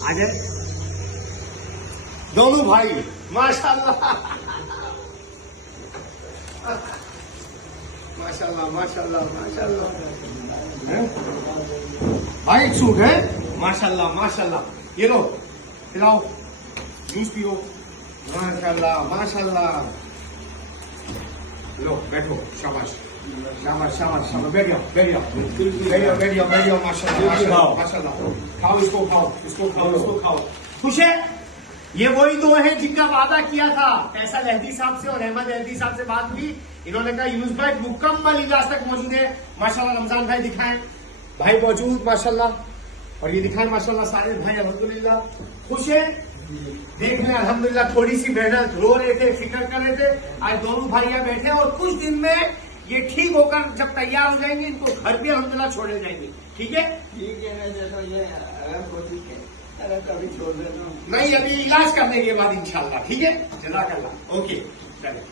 आ जाए दोनों भाई माशाल्लाह माशाल्लाह माशाल्लाह माशाल्लाह। वाइट सूट है माशाल्लाह माशाल्लाह। ये लो पिलाओ जूस पियो माशाल्लाह माशाल्लाह। लो बैठो शाबाश शाबाश शाबाश शाबाश। बैठ जाओ बैठ जाओ बैठ जाओ बैठ जाओ बैठ जाओ माशाल्लाह माशाल्लाह। खाओ इसको खाओ इसको खाओ इसको खाओ। खुश है? ये वही दो हैं जिनका वादा किया था। फैसल अहदी साहब से और अहमद अहदी साहब से बात हुई। इन्होंने कहा यूनुस भाई मुकम्मल इलाज तक मौजूद है माशाल्लाह। रमजान भाई दिखाएं भाई मौजूद माशाल्लाह। और ये दिखाएं माशाल्लाह सारे भाई अल्हम्दुलिल्लाह। खुश है? देख लें अल्हम्दुलिल्लाह। थोड़ी सी मेहनत रो रहे थे फिक्र कर रहे थे। आज दोनों भाई यहाँ बैठे और कुछ दिन में ये ठीक होकर जब तैयार हो जाएंगे इनको घर भी अल्हम्दुलिल्लाह छोड़े जाएंगे। ठीक है ठीक है तो ये ठीक है। अरे कभी छोड़ देना नहीं, अभी इलाज करने के बाद इंशाल्लाह। ठीक है जज़ाकल्लाह। ओके चले।